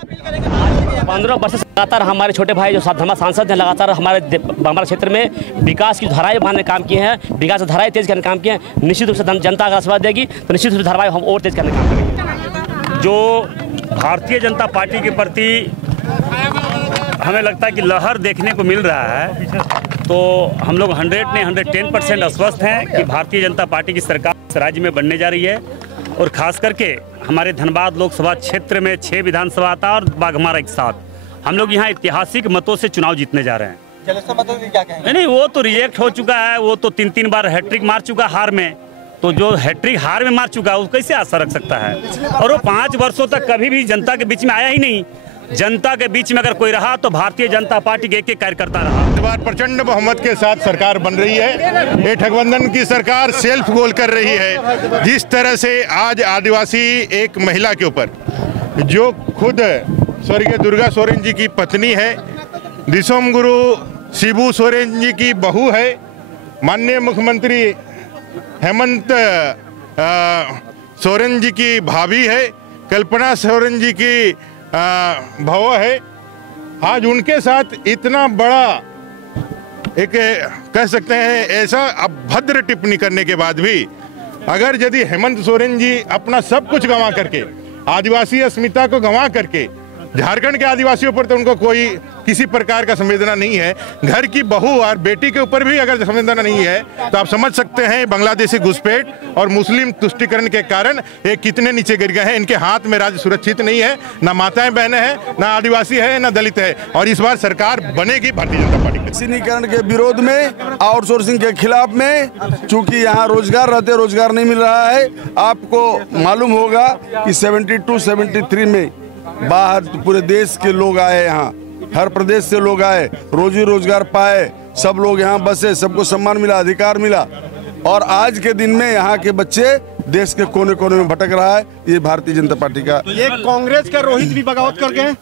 15 वर्ष से लगातार हमारे छोटे भाई जो धर्मा सांसद हैं लगातार हमारे बागमारा क्षेत्र में विकास की धाराएं बढ़ाने काम किए हैं, विकास की धाराएं तेज करने का काम किए हैं। निश्चित रूप से जनता अगर आशीर्वाद देगी तो निश्चित रूप से धाराएं हम और तेज करने का काम करेंगे। जो भारतीय जनता पार्टी के प्रति हमें लगता है कि लहर देखने को मिल रहा है, तो हम लोग 110% आश्वस्त हैं कि भारतीय जनता पार्टी की सरकार इस राज्य में बनने जा रही है। और ख़ास करके हमारे धनबाद लोकसभा क्षेत्र में 6 विधानसभा आता और बागमारा एक साथ हम लोग यहाँ ऐतिहासिक मतों से चुनाव जीतने जा रहे हैं। जलेसर मतों की क्या कहेंगे? नहीं, वो तो रिजेक्ट हो चुका है, वो तो 3 बार हैट्रिक मार चुका हार में, तो जो हैट्रिक हार में मार चुका है वो कैसे आशा रख सकता है? और वो 5 वर्षों तक कभी भी जनता के बीच में आया ही नहीं। जनता के बीच में अगर कोई रहा तो भारतीय जनता पार्टी के एक कार्यकर्ता रहा। इस बार प्रचंड बहुमत के साथ सरकार बन रही है। ये गठबंधन की सरकार सेल्फ गोल कर रही है। जिस तरह से आज आदिवासी एक महिला के ऊपर जो खुद स्वर्गीय दुर्गा सोरेन जी की पत्नी है, दिसोम गुरु शिबू सोरेन जी की बहू है, माननीय मुख्यमंत्री हेमंत सोरेन जी की भाभी है, कल्पना सोरेन जी की भव है। आज उनके साथ इतना बड़ा एक कह सकते हैं ऐसा अभद्र टिप्पणी करने के बाद भी अगर यदि हेमंत सोरेन जी अपना सब कुछ गंवा करके, आदिवासी अस्मिता को गंवा करके, झारखंड के आदिवासियों पर तो उनको कोई किसी प्रकार का संवेदना नहीं है, घर की बहू और बेटी के ऊपर भी अगर संवेदना नहीं है तो आप समझ सकते हैं बांग्लादेशी घुसपैठ और मुस्लिम तुष्टिकरण के कारण ये कितने नीचे गिर गए हैं। इनके हाथ में राज्य सुरक्षित नहीं है, ना माताएं बहनें हैं, ना आदिवासी है, ना दलित है। और इस बार सरकार बनेगी भारतीय जनता पार्टी की। सिनीकरण के विरोध में, आउटसोर्सिंग के खिलाफ में, चूंकि यहाँ रोजगार रहते रोजगार नहीं मिल रहा है। आपको मालूम होगा कि 72-73 में बाहर पूरे देश के लोग आए, यहाँ हर प्रदेश से लोग आए, रोजी रोजगार पाए, सब लोग यहाँ बसे, सबको सम्मान मिला, अधिकार मिला। और आज के दिन में यहाँ के बच्चे देश के कोने कोने में भटक रहा है। ये भारतीय जनता पार्टी का। ये कांग्रेस का रोहित भी बगावत कर गए।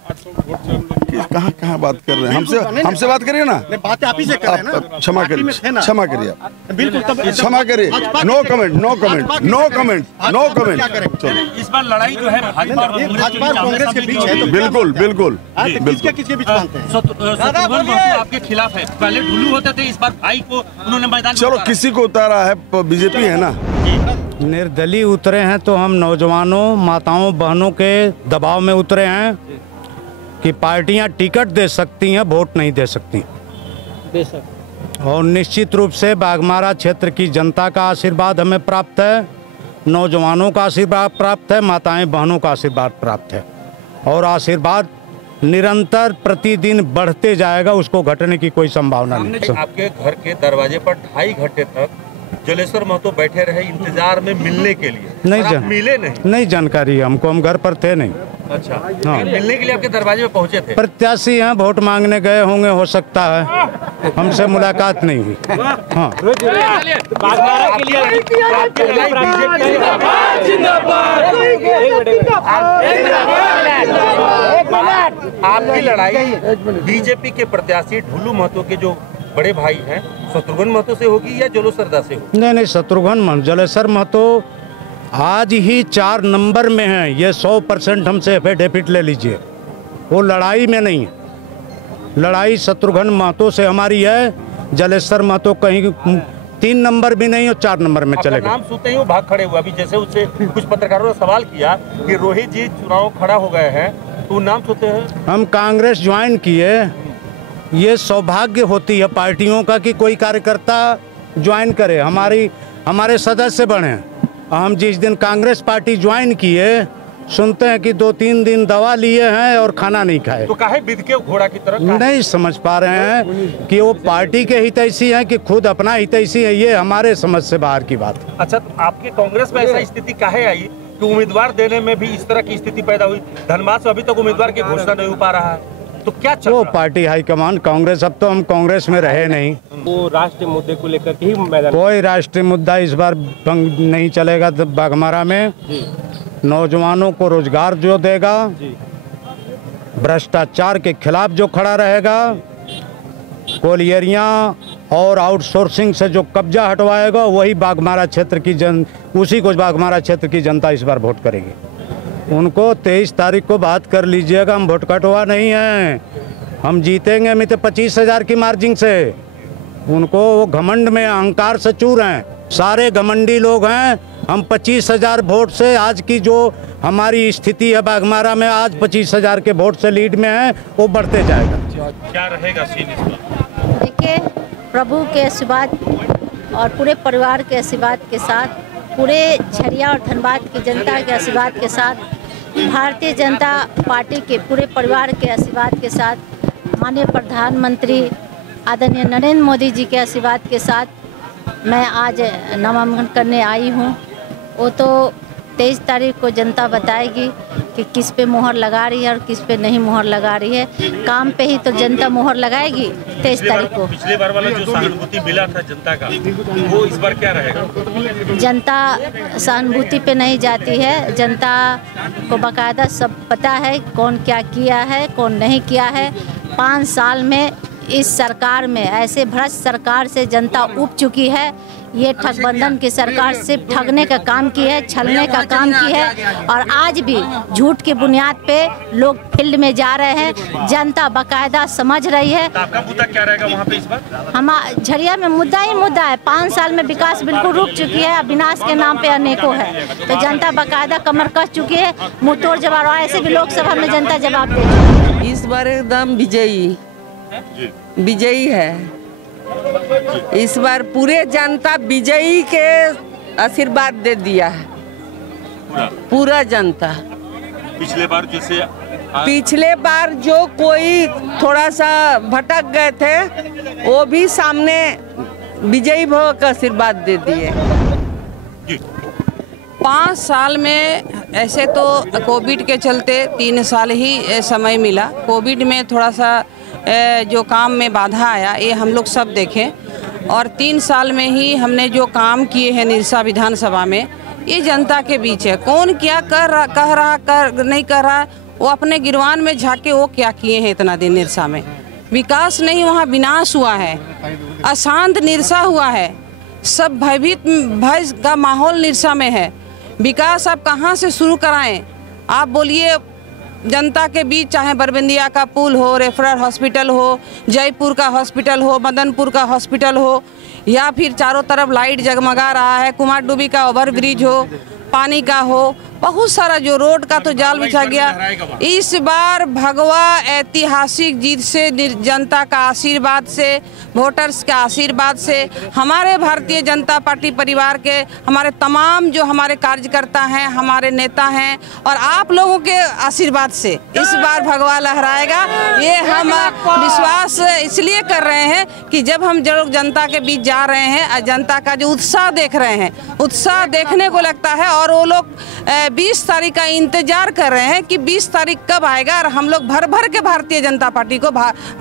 कहाँ बात कर रहे हैं? हमसे बात करिए ना। बात आप ही से कर रहे हैं ना। क्षमा करिए, क्षमा करिए, बिल्कुल क्षमा करिए। No comment, no comment, no comment, no comment. चलो, इस बार लड़ाई जो है भाजपा और कांग्रेस के बीच है। बिल्कुल बिल्कुल किसके बीच मानते हैं? आपके खिलाफ है। पहले ढुल्लू होते थे, इस बार भाई को उन्होंने मैदान। चलो, किसी को उतारा है, बीजेपी है ना। निर्दलीय उतरे हैं तो हम नौजवानों, माताओं, बहनों के दबाव में उतरे हैं कि पार्टियां टिकट दे सकती हैं, वोट नहीं दे सकती। और निश्चित रूप से बागमारा क्षेत्र की जनता का आशीर्वाद हमें प्राप्त है, नौजवानों का आशीर्वाद प्राप्त है, माताएं बहनों का आशीर्वाद प्राप्त है। और आशीर्वाद निरंतर प्रतिदिन बढ़ते जाएगा, उसको घटने की कोई संभावना नहीं। आपके घर के दरवाजे पर 2.5 घंटे तक जलेसर महतो बैठे रहे इंतजार में मिलने के लिए। नहीं मिले नहीं जानकारी है हमको, हम घर पर थे नहीं। अच्छा, हाँ। मिलने के लिए आपके दरवाजे पे पहुंचे थे? प्रत्याशी हैं, वोट मांगने गए होंगे, हो सकता है, हमसे मुलाकात नहीं हुई। हाँ, आपकी लड़ाई बीजेपी के प्रत्याशी ढुल्लू महतो के जो बड़े भाई हैं शत्रुघ्न महतो से होगी या जलेसर से होगी? नहीं, शत्रुघ्न महतो, जलेसर महतो आज ही 4 नंबर में है। ये 100% हमसे एफिडेविट ले लीजिए। वो लड़ाई में नहीं है। लड़ाई शत्रुघ्न महतो से हमारी है। जलेसर महतो कहीं 3 नंबर भी नहीं और 4 नंबर में चले गए। नाम सुनते ही वो भाग खड़े हुए। अभी जैसे उससे कुछ पत्रकारों ने सवाल किया कि रोहित जी चुनाव खड़ा हो गए हैं, तो नाम सुनते हैं। हम कांग्रेस ज्वाइन किए, ये सौभाग्य होती है पार्टियों का कि कोई कार्यकर्ता ज्वाइन करे, हमारे सदस्य बने। हम जिस दिन कांग्रेस पार्टी ज्वाइन किए, सुनते हैं कि 2-3 दिन दवा लिए हैं और खाना नहीं खाए। तो काहे बिद के घोड़ा की तरह? नहीं समझ पा रहे हैं कि वो पार्टी के हितैषी हैं कि खुद अपना हितैषी है। ये हमारे समझ से बाहर की बात है। अच्छा, तो आपके कांग्रेस में ऐसा स्थिति काहे आई कि उम्मीदवार देने में भी इस तरह की स्थिति पैदा हुई? धनबाद से अभी तक उम्मीदवार की घोषणा नहीं हो पा रहा है, तो क्या चल रहा? वो पार्टी हाईकमान कांग्रेस, अब तो हम कांग्रेस में रहे नहीं। वो राष्ट्रीय मुद्दे को लेकर के ही मैदान। कोई राष्ट्रीय मुद्दा इस बार नहीं चलेगा। बागमारा में नौजवानों को रोजगार जो देगा, भ्रष्टाचार के खिलाफ जो खड़ा रहेगा, कोलियरियाँ और आउटसोर्सिंग से जो कब्जा हटवाएगा, वही बागमारा क्षेत्र की उसी को बागमारा क्षेत्र की जनता इस बार वोट करेगी। उनको 23 तारीख को बात कर लीजिएगा। हम वोट कटवा नहीं हैं, हम जीतेंगे मित्र 25,000 की मार्जिन से। उनको वो घमंड में अहंकार से चूर हैं, सारे घमंडी लोग हैं। हम 25,000 वोट से, आज की जो हमारी स्थिति है बाघमारा में, आज 25,000 के वोट से लीड में है, वो बढ़ते जाएगा। क्या रहेगा सीन इस पर? देखिए, प्रभु के आशीर्वाद और पूरे परिवार के आशीर्वाद के साथ, पूरे झरिया और धनबाद की जनता के आशीर्वाद के साथ, भारतीय जनता पार्टी के पूरे परिवार के आशीर्वाद के साथ, माननीय प्रधानमंत्री आदरणीय नरेंद्र मोदी जी के आशीर्वाद के साथ मैं आज नामांकन करने आई हूँ। वो तो 23 तारीख को जनता बताएगी कि किस पे मोहर लगा रही है और किस पे नहीं मोहर लगा रही है। काम पे ही तो जनता मोहर लगाएगी 23 तारीख को। पिछले बार वाला जो सहानुभूति मिला था जनता का, वो इस बार क्या रहेगा? जनता सहानुभूति पे नहीं जाती है, जनता को बाकायदा सब पता है कौन क्या किया है, कौन नहीं किया है। 5 साल में इस सरकार में ऐसे भ्रष्ट सरकार से जनता उब चुकी है। ये ठगबंधन की सरकार सिर्फ ठगने का काम की है, छलने का काम की है, और आज भी झूठ की बुनियाद पे लोग फील्ड में जा रहे हैं। जनता बाकायदा समझ रही है। तो आपका मुद्दा क्या रहेगा वहाँ पे इस बार? हमारा झरिया में मुद्दा ही मुद्दा है। 5 साल में विकास बिल्कुल रुक चुकी है, विनाश के नाम पे अनेकों है। तो जनता बाकायदा कमर कस चुकी है, मुँह तोड़ जवाब, और ऐसे भी लोकसभा में जनता जवाब दे चुकी है। इस बार एकदम विजयी है। इस बार पूरे जनता विजयी के आशीर्वाद दे दिया है, पूरा जनता। पिछले बार जो कोई थोड़ा सा भटक गए थे, वो भी सामने विजयी भव का आशीर्वाद दे दिए। 5 साल में ऐसे तो कोविड के चलते 3 साल ही समय मिला। कोविड में थोड़ा सा जो काम में बाधा आया, ये हम लोग सब देखें, और 3 साल में ही हमने जो काम किए हैं निरसा विधानसभा में, ये जनता के बीच है। कौन क्या कह रहा नहीं कर रहा, वो अपने गिरवान में झाके वो क्या किए हैं इतना दिन निरसा में। विकास नहीं, वहाँ विनाश हुआ है, अशांत निरसा हुआ है, सब भयभीत भय का माहौल निरसा में है। विकास आप कहाँ से शुरू कराएं? आप बोलिए जनता के बीच, चाहे बरबंदिया का पुल हो, रेफरल हॉस्पिटल हो, जयपुर का हॉस्पिटल हो, मदनपुर का हॉस्पिटल हो, या फिर चारों तरफ लाइट जगमगा रहा है, कुमारडूबी का ओवरब्रिज हो, पानी का हो, बहुत सारा जो रोड का तो जाल बिछा गया। इस बार भगवा ऐतिहासिक जीत से, जनता का आशीर्वाद से, वोटर्स के आशीर्वाद से, हमारे भारतीय जनता पार्टी परिवार के हमारे तमाम जो हमारे कार्यकर्ता हैं, हमारे नेता हैं, और आप लोगों के आशीर्वाद से इस बार भगवा लहराएगा। ये हम विश्वास इसलिए कर रहे हैं कि जब हम लोग जनता के बीच जा रहे हैं, जनता का जो उत्साह देख रहे हैं, उत्साह देखने को लगता है, और वो लोग 20 तारीख का इंतजार कर रहे हैं कि 20 तारीख कब आएगा, और हम लोग भर भर के भारतीय जनता पार्टी को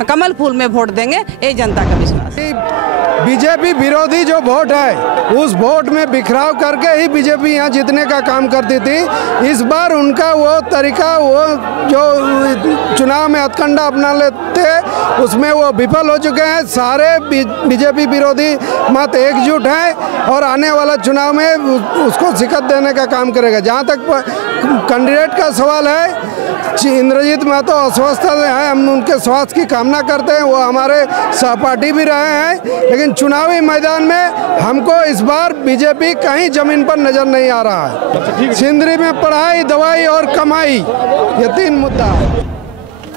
कमल फूल में वोट देंगे। ये जनता का विश्वास। बीजेपी विरोधी जो वोट है, उस वोट में बिखराव करके ही बीजेपी यहाँ जीतने का काम करती थी। इस बार उनका वो तरीका, वो जो चुनाव में हथकंडा अपना लेते, उसमें वो विफल हो चुके हैं। सारे बीजेपी विरोधी मत एकजुट हैं, और आने वाला चुनाव में उसको शिकस्त देने का काम करेगा। जहाँ तक कैंडिडेट का सवाल है, इंद्रजीत महतो अस्वस्थ हैं, हम उनके स्वास्थ्य की कामना करते हैं, वो हमारे सहपाठी भी रहे हैं, लेकिन चुनावी मैदान में हमको इस बार बीजेपी कहीं जमीन पर नजर नहीं आ रहा है। सिंदरी में पढ़ाई, दवाई और कमाई, ये 3 मुद्दा है।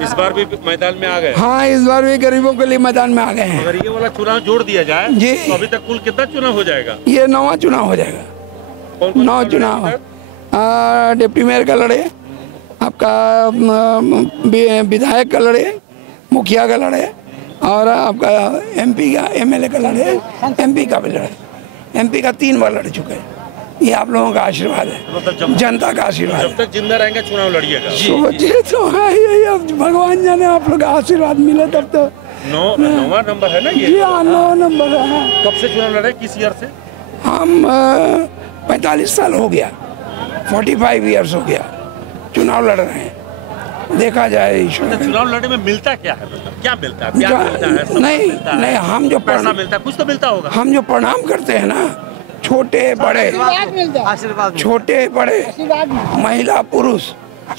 इस बार भी मैदान में आ गए? हाँ, इस बार भी गरीबों के लिए मैदान में आ गए हैं। अगर ये वाला चुनाव जोड़ दिया जाए जी, तो अभी तक कुल कितना चुनाव हो जाएगा? ये 9वां चुनाव हो जाएगा। 9 चुनाव। डिप्टी मेयर का लड़े, आपका विधायक का लड़े, मुखिया का लड़े, और आपका MP का, MLA का लड़े, MP का भी लड़े। MP का 3 बार लड़ चुके हैं। ये आप लोगों का आशीर्वाद है, जनता का आशीर्वाद। जब तक जिंदा रहेंगे चुनाव लड़िएगा। सोचिए तो है ये, अब भगवान जाने आप लोग का आशीर्वाद मिले तब तो। 9वां नंबर है ना ये? 9 नंबर है। कब से चुनाव लड़े, किस ईयर से? हम 45 साल हो गया, 45 ईयर्स हो गया चुनाव लड़ रहे हैं। देखा जाए चुनाव लड़ने में मिलता क्या है? क्या मिलता है? प्यार मिलता है? नहीं, हम जो पैसा मिलता है, कुछ तो मिलता होगा। हम जो प्रणाम करते हैं ना, छोटे बड़े, महिला पुरुष,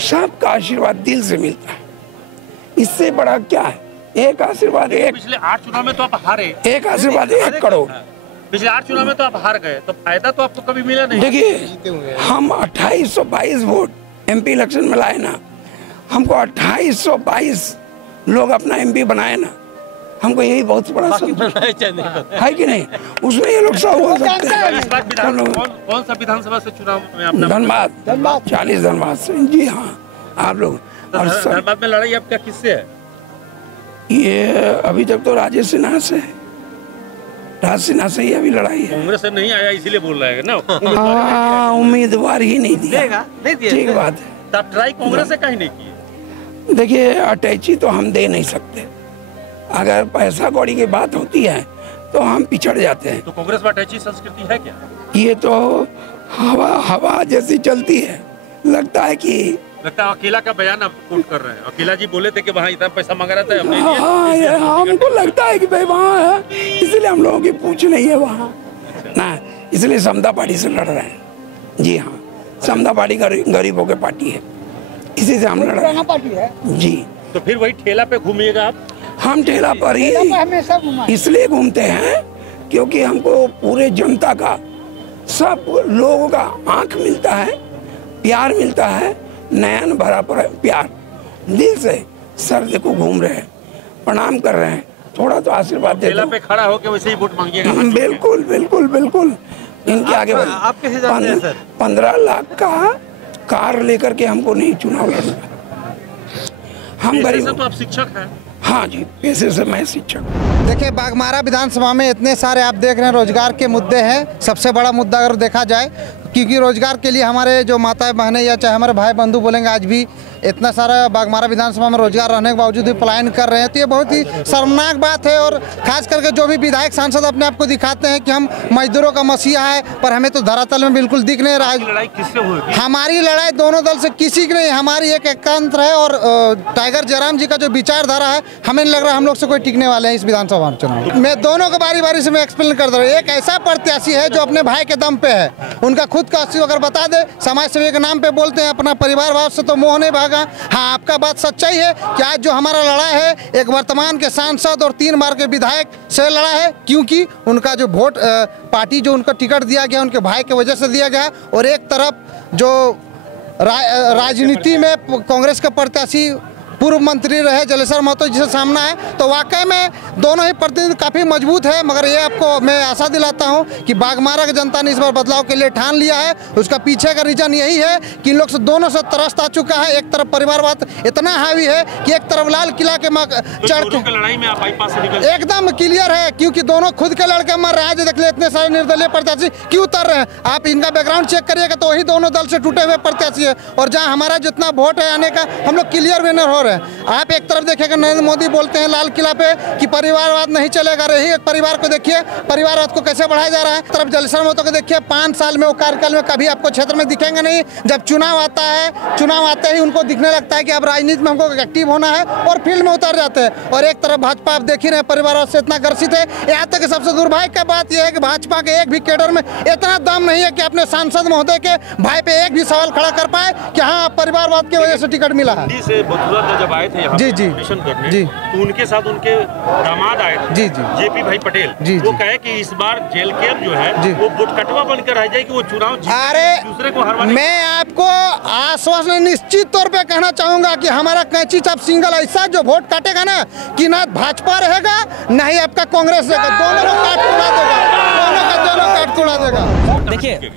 सबका आशीर्वाद दिल से मिलता है, इससे बड़ा क्या है। एक आशीर्वाद, एक पिछले 8 चुनाव में तो आप हारे, एक आशीर्वाद 1 करोड़। पिछले 8 चुनाव में तो आप हार गए, तो फायदा तो आपको कभी मिला नहीं। देखिए हम 2822 वोट MP इलेक्शन में लाए ना, हमको 2822 लोग अपना MP बनाए ना, हमको यही बहुत बड़ा है कि नहीं। उसमें ये लोग सब हो सकते हैं। कौन सा विधानसभा से चुनाव में अपना धनबाद 40 धनबाद से। जी हाँ, आप लोग। और धनबाद में लड़ाई आपका किससे है? ये अभी तक तो राजेश सिन्हा से है, राज सिन्हा से ही अभी लड़ाई है। कांग्रेस से नहीं आया इसलिए बोल रहे हैं ना। हाँ, उम्मीदवार ही नहीं दिया। ठीक बात है। तो आप ट्राई कांग्रेस से कहीं नहीं किए? देखिए अटैची तो हम दे नहीं सकते, अगर पैसा कौड़ी की बात होती है तो हम पिछड़ जाते हैं। तो कांग्रेस में अटैची संस्कृति है क्या? ये तो हवा जैसी चलती है, लगता है अकेला का बयान आप कोट कर रहे हैं। अकेला जी बोले थे कि वहाँ इतना पैसा मांगा रहता है, हमने हमको लगता है कि भाई वहाँ है, इसलिए हम लोगों की पूछ नहीं है वहाँ ना, इसलिए समता पार्टी से लड़ रहे हैं। जी हाँ, समता पार्टी गरीबों की पार्टी है, इसी से हम लड़ रहे हैं। जी, तो फिर वही ठेला पे घूमिएगा आप? हम ठेला पर ही इसलिए घूमते हैं क्योंकि हमको पूरे जनता का, सब लोगों का आंख मिलता है, प्यार मिलता है, नयन भरा प्यार। दिल से सर देखो घूम रहे हैं, प्रणाम कर रहे हैं, थोड़ा तो आशीर्वाद दे दो। पे खड़ा होकर वैसे ही वोट मांगिएगा? बिल्कुल बिल्कुल बिल्कुल। इनके आगे 15 लाख का कार लेकर के हमको नहीं चुनाव लड़ना। हम गरीब। तो आप शिक्षक हैं? हाँ जी, पैसे से मैं शिक्षक। देखिए बागमारा विधानसभा में इतने सारे आप देख रहे हैं रोजगार के मुद्दे हैं। सबसे बड़ा मुद्दा अगर देखा जाए, क्योंकि रोजगार के लिए हमारे जो माताएं बहनें या चाहे हमारे भाई बंधु बोलेंगे, आज भी इतना सारा बागमारा विधानसभा में रोजगार रहने के बावजूद भी पलायन कर रहे हैं, तो ये बहुत ही शर्मनाक बात है। और खास करके जो भी विधायक सांसद अपने आप को दिखाते हैं कि हम मजदूरों का मसीहा है, पर हमें तो धरातल में बिल्कुल दिख नहीं रहा है। लड़ाई किससे होगी? हमारी लड़ाई दोनों दल से किसी की नहीं, हमारी एक एकांतर है। और टाइगर जयराम जी का जो विचारधारा है, हमें नहीं लग रहा हम लोग से कोई टिकने वाले हैं इस विधानसभा चुनाव में। दोनों को बारी बारी से मैं एक्सप्लेन कर दे रहा हूँ। एक ऐसा प्रत्याशी है जो अपने भाई के दम पे है, उनका खुद का अस्तित्व अगर बता दे, समाज सेवी के नाम पे बोलते हैं, अपना परिवार भाव से तो मोह नहीं भागा। हाँ, आपका बात सच्चाई है कि आज जो हमारा लड़ा है, एक वर्तमान के सांसद और 3 बार के विधायक से लड़ा है, क्योंकि उनका जो वोट पार्टी जो उनका टिकट दिया गया उनके भाई की वजह से दिया गया। और एक तरफ जो राजनीति में कांग्रेस का प्रत्याशी पूर्व मंत्री रहे जलेश्वर महतो जिसे सामना है, तो वाकई में दोनों ही प्रतिनिधि काफ़ी मजबूत है। मगर ये आपको मैं आशा दिलाता हूं कि बागमारा की जनता ने इस बार बदलाव के लिए ठान लिया है। उसका पीछे का रीजन यही है कि इन लोग से दोनों से तरस आ चुका है। एक तरफ परिवारवाद इतना हावी है कि एक तरफ लाल किला के चढ़ के लड़ाई में आप बाईपास से निकल एकदम क्लियर है, क्योंकि दोनों खुद के लड़के मर रहे हैं। जो देख ले इतने सारे निर्दलीय प्रत्याशी क्यों उतर रहे हैं, आप इनका बैकग्राउंड चेक करिएगा तो वही दोनों दल से टूटे हुए प्रत्याशी है। और जहाँ हमारा जितना वोट है आने का, हम लोग क्लियर विनर हो रहे हैं। आप एक तरफ देखिएगा नरेंद्र मोदी बोलते हैं लाल किला पे कि परिवारवाद नहीं चलेगा, रही एक परिवार को देखिए परिवारवाद को कैसे बढ़ाया जा रहा है। तरफ जलेश्वर महतो को देखिए, 5 साल में वो कार्यकाल में कभी आपको क्षेत्र में दिखेंगे नहीं। जब चुनाव आता है, चुनाव आते ही उनको दिखने लगता है कि अब राजनीति में हमको एक्टिव होना है और फील्ड में उतर जाते हैं। और एक तरफ भाजपा आप देख ही रहे परिवारवाद से इतना ग्रसित है। यहाँ तक सबसे दुर्भाग्य की बात यह है कि भाजपा के एक भी कैडर में इतना दम नहीं है कि अपने सांसद महोदय के भाई पे एक भी सवाल खड़ा कर पाए कि हाँ परिवारवाद की वजह से टिकट मिला है। जब आए थे जी जी करने, जी, तो उनके साथ उनके दामाद आए थे जी जी JP भाई पटेल जी, वो कहे कि इस बार जेल कैद जो है वो बुटकटवा बनकर रह जाए कि वो चुनाव दूसरे को हरवाने। मैं आपको आश्वासन निश्चित तौर पे कहना चाहूंगा कि हमारा कैंची चाप सिंगल ऐसा जो वोट काटेगा ना कि ना भाजपा रहेगा ना ही आपका कांग्रेस रहेगा, दोनों को काट तोड़ा देगा, दोनों काट तोड़ा देगा। देखिए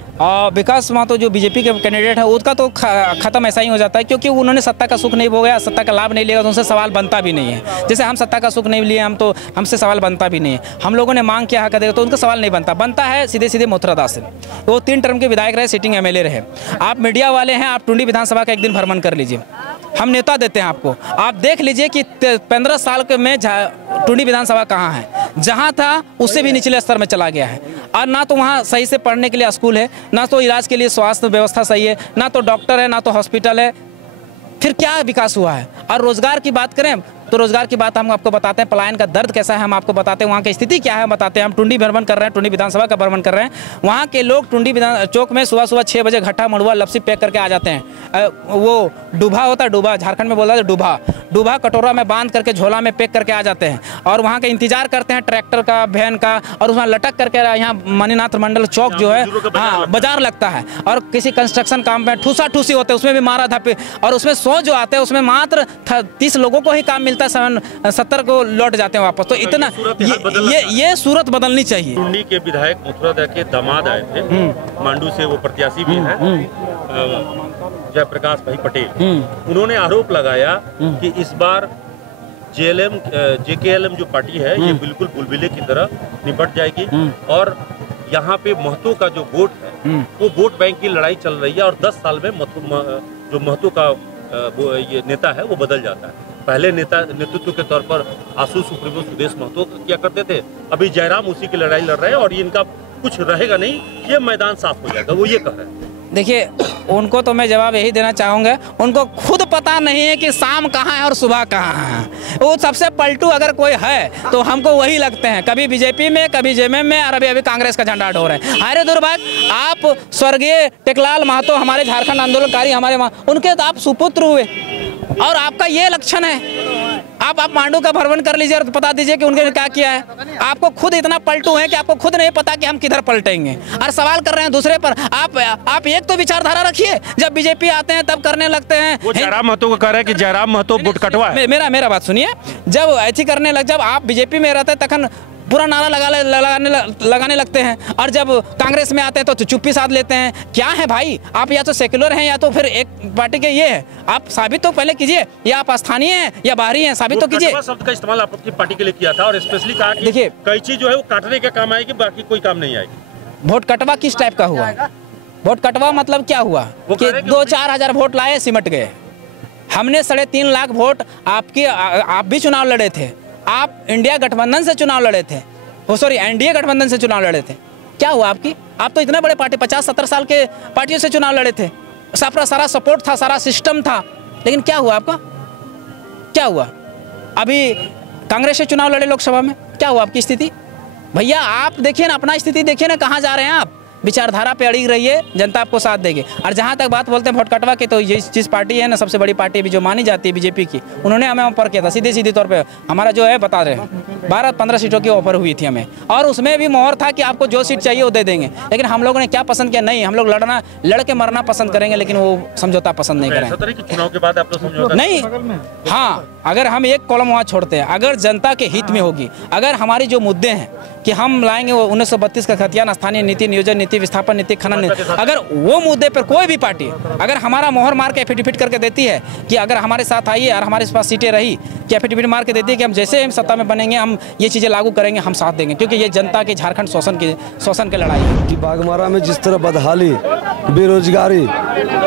विकास महतो जो बीजेपी के कैंडिडेट है उसका तो खत्म ऐसा ही हो जाता है, क्योंकि उन्होंने सत्ता का सुख नहीं भोगा, सत्ता का लाभ नहीं लिया, तो उनसे सवाल बनता भी नहीं है। जैसे हम सत्ता का सुख नहीं लिए, हम तो हमसे सवाल बनता भी नहीं है। हम लोगों ने मांग किया हक देगा तो उनका सवाल नहीं बनता है सीधे सीधे मथुरा दास से। वो 3 टर्म के विधायक रहे, सिटिंग MLA रहे। आप मीडिया वाले हैं, आप टुंडी विधानसभा का एक दिन भ्रमण कर लीजिए, हम नेता देते हैं आपको। आप देख लीजिए कि 15 साल के में टुंडी विधानसभा कहाँ है, जहाँ था उससे भी निचले स्तर में चला गया है। और ना तो वहाँ सही से पढ़ने के लिए स्कूल है, ना तो इलाज के लिए स्वास्थ्य व्यवस्था सही है, ना तो डॉक्टर है, ना तो हॉस्पिटल है। फिर क्या विकास हुआ है? और रोजगार की बात करें तो रोजगार की बात हम आपको बताते हैं, पलायन का दर्द कैसा है हम आपको बताते हैं, वहाँ की स्थिति क्या है बताते हैं। हम टुंडी भ्रमण कर रहे हैं, टुंडी विधानसभा का भ्रमण कर रहे हैं। वहाँ के लोग टुंडी विधान चौक में सुबह सुबह 6 बजे घट्टा मड़ुआ लपसी पैक करके आ जाते हैं। वो डूबा होता है, डूबा झारखंड में बोला जाता है, डूबा कटोरा में बांध करके झोला में पैक करके आ जाते हैं और वहाँ का इंतजार करते हैं ट्रैक्टर का, वैन का, और उसमें लटक करके यहाँ मणिनाथ मंडल चौक जो है, हाँ, बाजार लगता है। और किसी कंस्ट्रक्शन काम में ठूसा ठूसी होते हैं, उसमें भी मारा धापी, और उसमें 100 जो आते हैं उसमें मात्र 30 लोगों को ही काम मिलता है, 70 को लौट जाते हैं वापस। तो इतना ये सूरत बदलनी चाहिए। टुंडी के विधायक मथुरा के दामाद आए थे, मांडू से वो प्रत्याशी भी है, जयप्रकाश भाई पटेल। उन्होंने आरोप लगाया कि इस बार जेकेएलएम जो पार्टी है ये बिल्कुल बुलबुले की तरह निपट जाएगी और यहाँ पे महतो का जो वोट है वो वोट बैंक की लड़ाई चल रही है और 10 साल में जो महतो का ये नेता है वो बदल जाता है। पहले नेतृत्व के तौर पर आशु सुप्रीमो सुदेश महतो क्या करते थे, अभी जयराम उसी की लड़ाई लड़ रहे हैं और इनका कुछ रहेगा नहीं, ये मैदान साफ हो जाएगा, वो ये कह रहे हैं। देखिए, उनको तो मैं जवाब यही देना चाहूँगा, उनको खुद पता नहीं है कि शाम कहाँ है और सुबह कहाँ है। वो सबसे पलटू अगर कोई है तो हमको वही लगते हैं, कभी बीजेपी में, कभी जेएमएम में, और अभी कांग्रेस का झंडा ढो रहे हैं। अरे दुर्भाग्य, आप स्वर्गीय टेकलाल महतो हमारे झारखंड आंदोलनकारी, हमारे उनके तो आप सुपुत्र हुए और आपका ये लक्षण है। आप मांडू का भ्रमण कर लीजिए और बता दीजिए कि उन्होंने क्या किया है। आपको खुद इतना पलटू है कि आपको खुद नहीं पता कि हम किधर पलटेंगे और सवाल कर रहे हैं दूसरे पर। आप एक तो विचारधारा रखिए, जब बीजेपी आते हैं तब करने लगते हैं। वो जयराम महतो को कह रहे हैं कि जयराम महतो बुट कटवा है। मेरा बात सुनिए, जब ऐसी करने लग, जब आप बीजेपी में रहते तखन पूरा नारा लगाने लगते हैं और जब कांग्रेस में आते हैं तो चुप्पी साध लेते हैं। क्या है भाई, आप या तो सेक्युलर हैं या तो फिर एक पार्टी के ये है। आप साबित तो पहले कीजिए, या आप स्थानीय हैं या बाहरी हैं, साबित तो कीजिए। शब्द का इस्तेमाल आपकी पार्टी के लिए किया था और स्पेशली कहा कि देखिए कैंची जो है वो काटने का काम आएगी, बाकी कोई काम नहीं आएगी। वोट कटवा किस टाइप का हुआ? वोट कटवा मतलब क्या हुआ कि 2-4 हजार वोट लाए, सिमट गए। हमने 3.5 लाख वोट आप भी चुनाव लड़े थे, आप इंडिया गठबंधन से चुनाव लड़े थे, एनडीए गठबंधन से चुनाव लड़े थे। क्या हुआ आपकी? आप तो इतने बड़े पार्टी 50-70 साल के पार्टियों से चुनाव लड़े थे, सबका सारा सपोर्ट था, सारा सिस्टम था, लेकिन क्या हुआ आपका? क्या हुआ? अभी कांग्रेस से चुनाव लड़े लोकसभा में, क्या हुआ आपकी स्थिति? भैया आप देखिए ना, अपना स्थिति देखिए ना, कहाँ जा रहे हैं आप। विचारधारा पे अड़ी रहिए, जनता आपको साथ देगी। और जहाँ तक बात बोलते हैं वोट कटवा की, तो ये जिस पार्टी है ना, सबसे बड़ी पार्टी भी जो मानी जाती है बीजेपी की, उन्होंने हमें ऑफर किया था सीधे तौर पे। हमारा जो है बता रहे हैं 12-15 सीटों की ऑफर हुई थी हमें, और उसमें भी मोहर था कि आपको जो सीट चाहिए वो दे देंगे। लेकिन हम लोगों ने क्या पसंद किया, नहीं, हम लोग लड़ के मरना पसंद करेंगे, लेकिन वो समझौता पसंद नहीं करेंगे। चुनाव के बाद आप लोग समझौता नहीं, हाँ, अगर हम एक कॉलम वहाँ छोड़ते हैं, अगर जनता के हित में होगी, अगर हमारी जो मुद्दे हैं कि हम लाएंगे वो 1932 का खतियान, स्थानीय नीति, नियोजन नीति, विस्थापन नीति, खनन नीति, अगर वो मुद्दे पर कोई भी पार्टी अगर हमारा मोहर मार के एफिडेविट करके देती है कि अगर हमारे साथ आइए और हमारे पास सीटें रही, कि एफिडेविट मार के देती है कि हम जैसे हम सत्ता में बनेंगे हम ये चीज़ें लागू करेंगे, हम साथ देंगे, क्योंकि ये जनता के झारखंड शोषण की लड़ाई है। कि बाघमारा में जिस तरह बदहाली, बेरोजगारी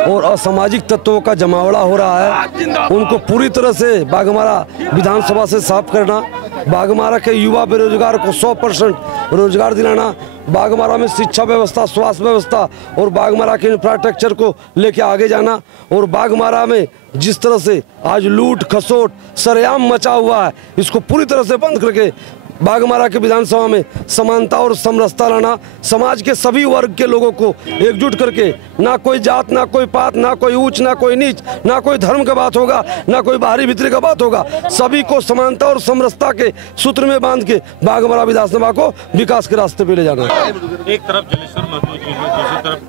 और असामाजिक तत्वों का जमावड़ा हो रहा है, उनको पूरी तरह से बाघमारा विधानसभा से साफ करना, बाघमारा के युवा बेरोजगार को 100% रोजगार दिलाना, बाघमारा में शिक्षा व्यवस्था, स्वास्थ्य व्यवस्था और बाघमारा के इंफ्रास्ट्रक्चर को लेके आगे जाना, और बाघमारा में जिस तरह से आज लूट खसोट सरेआम मचा हुआ है, इसको पूरी तरह से बंद करके बाघमारा के विधानसभा में समानता और समरसता लाना, समाज के सभी वर्ग के लोगों को एकजुट करके, ना कोई जात, ना कोई पात, ना कोई ऊंच, ना कोई नीच, ना कोई धर्म का बात होगा, ना कोई बाहरी भीतरी का बात होगा, सभी को समानता और समरसता के सूत्र में बांध के बाघमारा विधानसभा को विकास के रास्ते पे ले जाना है। एक तरफ जलेश्वर महतो जी हैं, दूसरी तरफ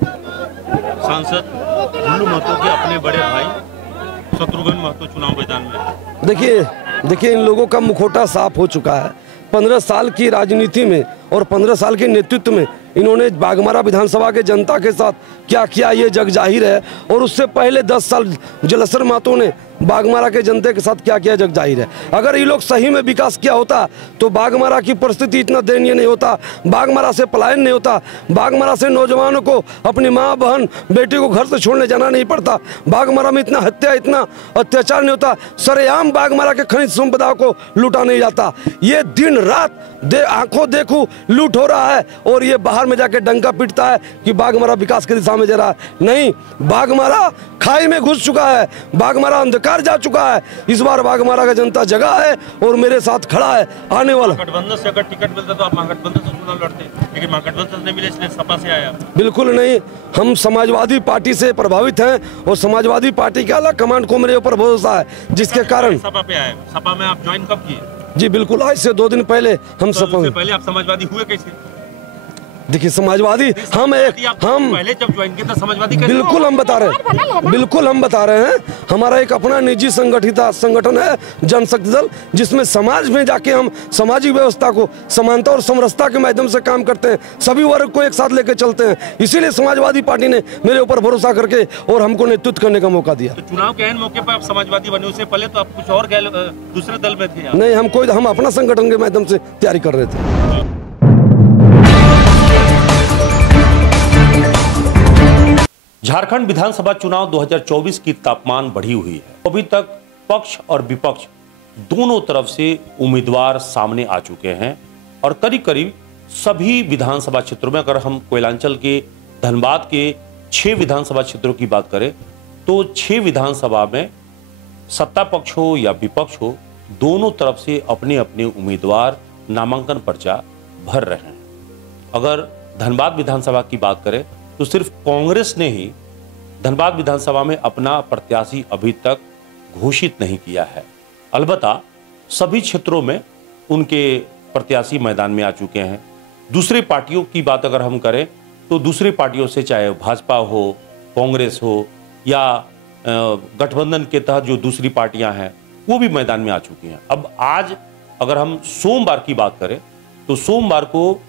सांसद ढुल्लू महतो के अपने बड़े भाई शत्रुघ्न महतो चुनाव मैदान में। देखिए इन लोगों का मुखौटा साफ हो चुका है। 15 साल की राजनीति में और 15 साल के नेतृत्व में इन्होंने बाघमारा विधानसभा के जनता के साथ क्या किया ये जग जाहिर है, और उससे पहले 10 साल जलेश्वर महतो ने बाघमारा के जनता के साथ क्या किया जग जाहिर है। अगर ये लोग सही में विकास किया होता तो बाघमारा की परिस्थिति इतना दयनीय नहीं होता, बाघमारा से पलायन नहीं होता, बाघमारा से नौजवानों को अपनी माँ बहन बेटी को घर से छोड़ने जाना नहीं पड़ता, बाघमारा में इतना हत्या, इतना अत्याचार नहीं होता, सरेआम बाघमारा के खनिज संपदा को लूटा नहीं जाता। ये दिन रात आंखों देखूं लूट हो रहा है, और ये बाहर में जाके डंका पीटता है कि बाघमारा विकास की दिशा में जा रहा है। नहीं, बाघमारा खाई में घुस चुका है, बाघमारा अंधकार सरकार जा चुका है। इस बार बाघमारा का जनता जगा है और मेरे साथ खड़ा है। आने वाला गठबंधन से अगर टिकट मिलता तो आप महागठबंधन से चुनाव लड़ते, लेकिन महागठबंधन से नहीं मिले इसलिए सपा से आया। बिल्कुल नहीं, हम समाजवादी पार्टी से प्रभावित हैं और समाजवादी पार्टी का अलग कमांड को मेरे ऊपर भरोसा है, जिसके कारण सपा पे आए। सपा में आप ज्वाइन कब किए? जी बिल्कुल, आज से 2 दिन पहले हम सपा। पहले आप समाजवादी हुए कैसे? देखिए समाजवादी हम पहले जब ज्वाइन किया था समाजवादी कैसे? बिल्कुल हम बता रहे हैं, बिल्कुल हम बता रहे हैं। हमारा एक अपना निजी संगठन है जनशक्ति दल, जिसमें समाज में जाके हम सामाजिक व्यवस्था को समानता और समरसता के माध्यम से काम करते हैं, सभी वर्ग को एक साथ लेकर चलते हैं। इसीलिए समाजवादी पार्टी ने मेरे ऊपर भरोसा करके और हमको नेतृत्व करने का मौका दिया। तो चुनाव के अहम मौके पर आप समाजवादी बने, उससे पहले तो आप कुछ और दूसरे दल में थे? नहीं, हम अपना संगठन के माध्यम से तैयारी कर रहे थे। झारखंड विधानसभा चुनाव 2024 की तापमान बढ़ी हुई है। अभी तक पक्ष और विपक्ष दोनों तरफ से उम्मीदवार सामने आ चुके हैं और करीब करीब सभी विधानसभा क्षेत्रों में, अगर हम कोयलांचल के धनबाद के 6 विधानसभा क्षेत्रों की बात करें तो 6 विधानसभा में सत्ता पक्ष हो या विपक्ष हो, दोनों तरफ से अपने अपने उम्मीदवार नामांकन पर्चा भर रहे हैं। अगर धनबाद विधानसभा की बात करें तो सिर्फ कांग्रेस ने ही धनबाद विधानसभा में अपना प्रत्याशी अभी तक घोषित नहीं किया है। अलबत्ता सभी क्षेत्रों में उनके प्रत्याशी मैदान में आ चुके हैं। दूसरी पार्टियों की बात अगर हम करें तो दूसरी पार्टियों से, चाहे भाजपा हो, कांग्रेस हो या गठबंधन के तहत जो दूसरी पार्टियां हैं, वो भी मैदान में आ चुकी हैं। अब आज अगर हम सोमवार की बात करें तो सोमवार को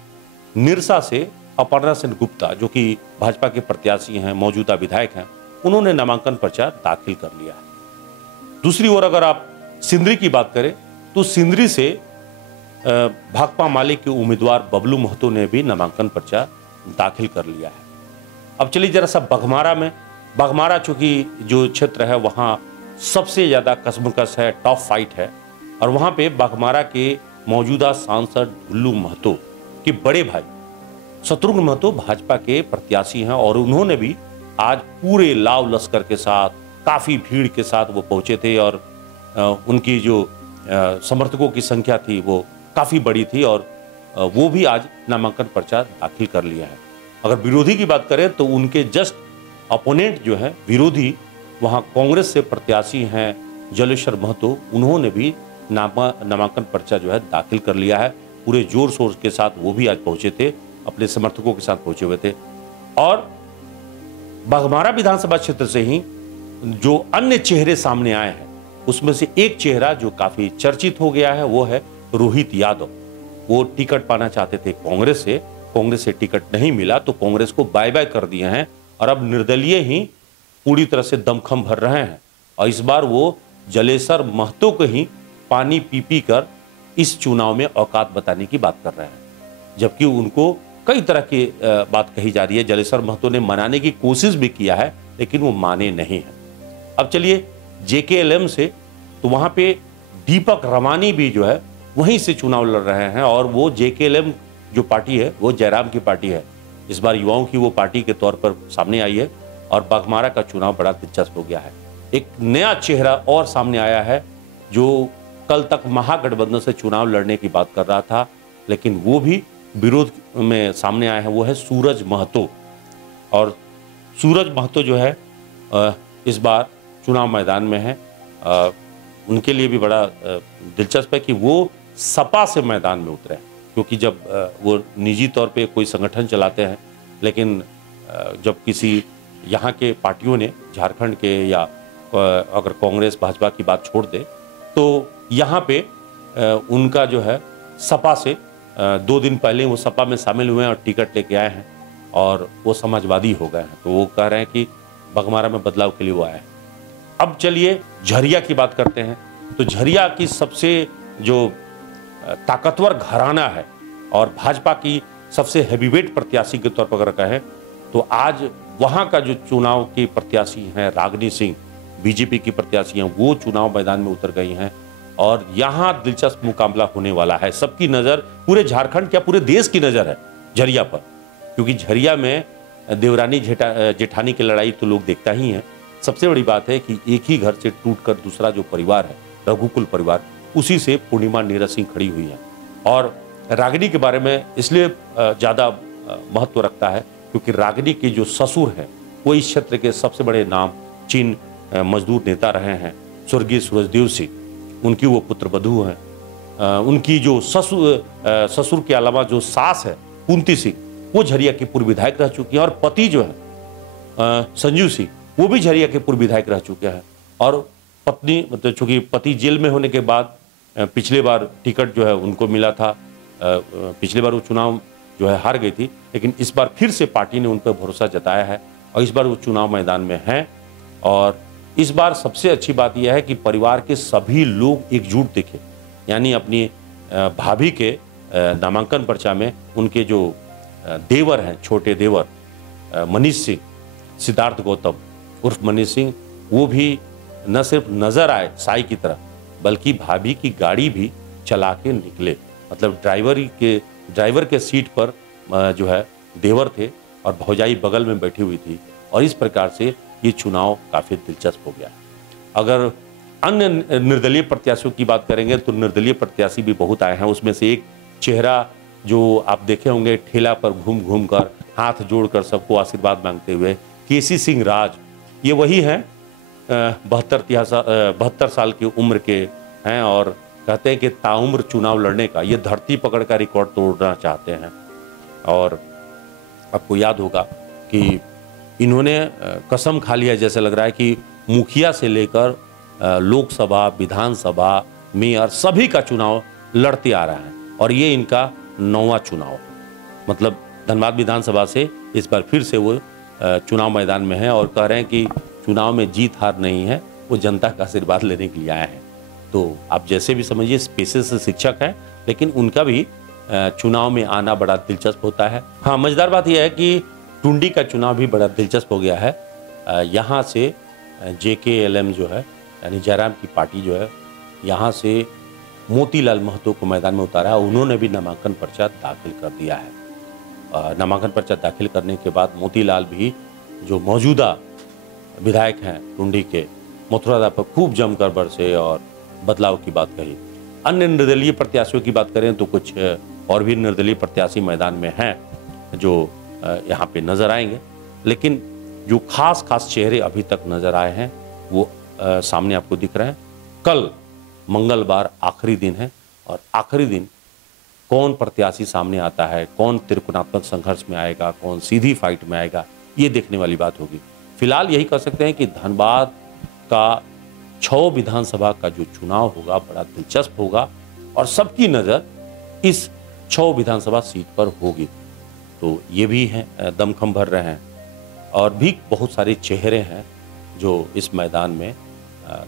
निरसा से अपर्णा सेन गुप्ता, जो कि भाजपा के प्रत्याशी हैं, मौजूदा विधायक हैं, उन्होंने नामांकन पर्चा दाखिल कर लिया है। दूसरी ओर अगर आप सिंदरी की बात करें तो सिंदरी से भाकपा माले के उम्मीदवार बबलू महतो ने भी नामांकन पर्चा दाखिल कर लिया है। अब चलिए जरा सा बाघमारा चूंकि जो क्षेत्र है वहां सबसे ज्यादा कसमकस है, टॉप फाइट है, और वहां पे बाघमारा के मौजूदा सांसद ढुल्लू महतो के बड़े भाई शत्रुघ्न महतो भाजपा के प्रत्याशी हैं और उन्होंने भी आज पूरे लाव लश्कर के साथ, काफी भीड़ के साथ वो पहुंचे थे और उनकी जो समर्थकों की संख्या थी वो काफी बड़ी थी और वो भी आज नामांकन पर्चा दाखिल कर लिया है। अगर विरोधी की बात करें तो उनके जस्ट अपोनेंट जो है विरोधी, वहां कांग्रेस से प्रत्याशी हैं जलेश्वर महतो, उन्होंने भी नामांकन पर्चा जो है दाखिल कर लिया है। पूरे जोर शोर के साथ वो भी आज पहुंचे थे, अपने समर्थकों के साथ पहुंचे हुए थे। और बाघमारा विधानसभा क्षेत्र से ही जो अन्य चेहरे सामने आए हैं उसमें से एक चेहरा जो काफी चर्चित हो गया है वो है रोहित यादव। वो टिकट पाना चाहते थे कांग्रेस से टिकट नहीं मिला तो कांग्रेस को बाय बाय कर दिए हैं और अब निर्दलीय ही पूरी तरह से दमखम भर रहे हैं और इस बार वो जलेश्वर महतो को ही पानी पी कर इस चुनाव में औकात बताने की बात कर रहे हैं, जबकि उनको कई तरह की बात कही जा रही है। जलेश्वर महतो ने मनाने की कोशिश भी किया है लेकिन वो माने नहीं हैं। अब चलिए JKLM से, तो वहां पे दीपक रमानी भी जो है वहीं से चुनाव लड़ रहे हैं और वो JKLM जो पार्टी है वो जयराम की पार्टी है। इस बार युवाओं की वो पार्टी के तौर पर सामने आई है और बाघमारा का चुनाव बड़ा दिलचस्प हो गया है। एक नया चेहरा और सामने आया है जो कल तक महागठबंधन से चुनाव लड़ने की बात कर रहा था लेकिन वो भी विरोध में सामने आया है, वो है सूरज महतो। और सूरज महतो जो है इस बार चुनाव मैदान में है। उनके लिए भी बड़ा दिलचस्प है कि वो सपा से मैदान में उतरे, क्योंकि जब वो निजी तौर पे कोई संगठन चलाते हैं लेकिन जब किसी यहाँ के पार्टियों ने, झारखंड के या अगर कांग्रेस भाजपा की बात छोड़ दे तो यहाँ पे उनका जो है सपा से 2 दिन पहले वो सपा में शामिल हुए हैं और टिकट लेके आए हैं और वो समाजवादी हो गए हैं, तो वो कह रहे हैं कि बाघमारा में बदलाव के लिए वो आए हैं। अब चलिए झरिया की बात करते हैं। तो झरिया की सबसे जो ताकतवर घराना है और भाजपा की सबसे हैवीवेट प्रत्याशी के तौर पर अगर कहें तो आज वहां का जो चुनाव के प्रत्याशी हैं रागिनी सिंह, बीजेपी की प्रत्याशी हैं, वो चुनाव मैदान में उतर गई हैं और यहाँ दिलचस्प मुकाबला होने वाला है। सबकी नजर पूरे झारखंड क्या पूरे देश की नजर है झरिया पर, क्योंकि झरिया में देवरानी जेठानी की लड़ाई तो लोग देखता ही हैं सबसे बड़ी बात है कि एक ही घर से टूटकर दूसरा जो परिवार है, रघुकुल परिवार, उसी से पूर्णिमा नीरज सिंह खड़ी हुई है। और रागिनी के बारे में इसलिए ज़्यादा महत्व रखता है क्योंकि रागिनी के जो ससुर हैं वो इस क्षेत्र के सबसे बड़े नाम चीन मजदूर नेता रहे हैं, स्वर्गीय सूरजदेव सिंह। उनकी वो पुत्रवधू हैं। उनकी जो ससुर के अलावा जो सास है कुंती सिंह, वो झरिया की पूर्व विधायक रह चुकी है। और पति जो है संजीव सिंह, वो भी झरिया के पूर्व विधायक रह चुके हैं। और पत्नी, मतलब चूंकि पति जेल में होने के बाद पिछले बार टिकट जो है उनको मिला था, पिछले बार वो चुनाव जो है हार गई थी, लेकिन इस बार फिर से पार्टी ने उन पर भरोसा जताया है और इस बार वो चुनाव मैदान में हैं। और इस बार सबसे अच्छी बात यह है कि परिवार के सभी लोग एकजुट दिखे, यानी अपनी भाभी के नामांकन पर्चा में उनके जो देवर हैं, छोटे देवर मनीष सिंह, सिद्धार्थ गौतम उर्फ मनीष सिंह, वो भी न सिर्फ नजर आए साई की तरह, बल्कि भाभी की गाड़ी भी चला के निकले। मतलब ड्राइवर के सीट पर जो है देवर थे और भौजाई बगल में बैठी हुई थी। और इस प्रकार से ये चुनाव काफ़ी दिलचस्प हो गया। अगर अन्य निर्दलीय प्रत्याशियों की बात करेंगे तो निर्दलीय प्रत्याशी भी बहुत आए हैं। उसमें से एक चेहरा जो आप देखे होंगे ठेला पर घूम घूम कर हाथ जोड़कर सबको आशीर्वाद मांगते हुए, केसी सिंह राज, ये वही हैं 72 साल की उम्र के हैं और कहते हैं कि ताउम्र चुनाव लड़ने का ये धरती पकड़ का रिकॉर्ड तोड़ना चाहते हैं। और आपको याद होगा कि इन्होंने कसम खा लिया, जैसे लग रहा है कि मुखिया से लेकर लोकसभा, विधानसभा, मेयर सभी का चुनाव लड़ते आ रहे हैं और ये इनका 9वां चुनाव है। मतलब धनबाद विधानसभा से इस बार फिर से वो चुनाव मैदान में है और कह रहे हैं कि चुनाव में जीत हार नहीं है, वो जनता का आशीर्वाद लेने के लिए आए हैं। तो आप जैसे भी समझिए, पेशे से शिक्षक हैं, लेकिन उनका भी चुनाव में आना बड़ा दिलचस्प होता है। हाँ, मजेदार बात यह है कि टुंडी का चुनाव भी बड़ा दिलचस्प हो गया है। यहाँ से JKLM जो है, यानी जयराम की पार्टी जो है, यहाँ से मोतीलाल महतो को मैदान में उतारा है। उन्होंने भी नामांकन पर्चा दाखिल कर दिया है। नामांकन पर्चा दाखिल करने के बाद मोतीलाल भी जो मौजूदा विधायक हैं टुंडी के, मथुरा पर खूब जमकर बरसे और बदलाव की बात कही। अन्य निर्दलीय प्रत्याशियों की बात करें तो कुछ और भी निर्दलीय प्रत्याशी मैदान में हैं जो यहाँ पे नजर आएंगे, लेकिन जो खास चेहरे अभी तक नजर आए हैं वो सामने आपको दिख रहे हैं। कल मंगलवार आखिरी दिन है और आखिरी दिन कौन प्रत्याशी सामने आता है, कौन त्रिकोणात्मक संघर्ष में आएगा, कौन सीधी फाइट में आएगा, ये देखने वाली बात होगी। फिलहाल यही कह सकते हैं कि धनबाद का 6 विधानसभा का जो चुनाव होगा बड़ा दिलचस्प होगा और सबकी नज़र इस 6 विधानसभा सीट पर होगी। तो ये भी हैं, दमखम भर रहे हैं और भी बहुत सारे चेहरे हैं जो इस मैदान में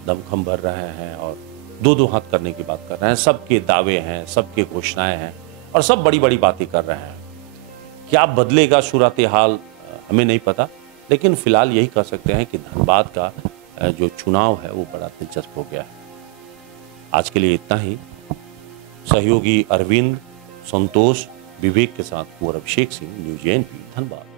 दमखम भर रहे हैं और दो हाथ करने की बात कर रहे हैं। सबके दावे हैं, सबके घोषणाएं हैं और सब बड़ी बड़ी बातें कर रहे हैं। क्या बदलेगा सूरत हाल हमें नहीं पता, लेकिन फिलहाल यही कह सकते हैं कि धनबाद का जो चुनाव है वो बड़ा दिलचस्प हो गया है। आज के लिए इतना ही। सहयोगी अरविंद, संतोष, विवेक के साथ कुंवर अभिषेक सिंह, न्यूज़ ANP धनबाद।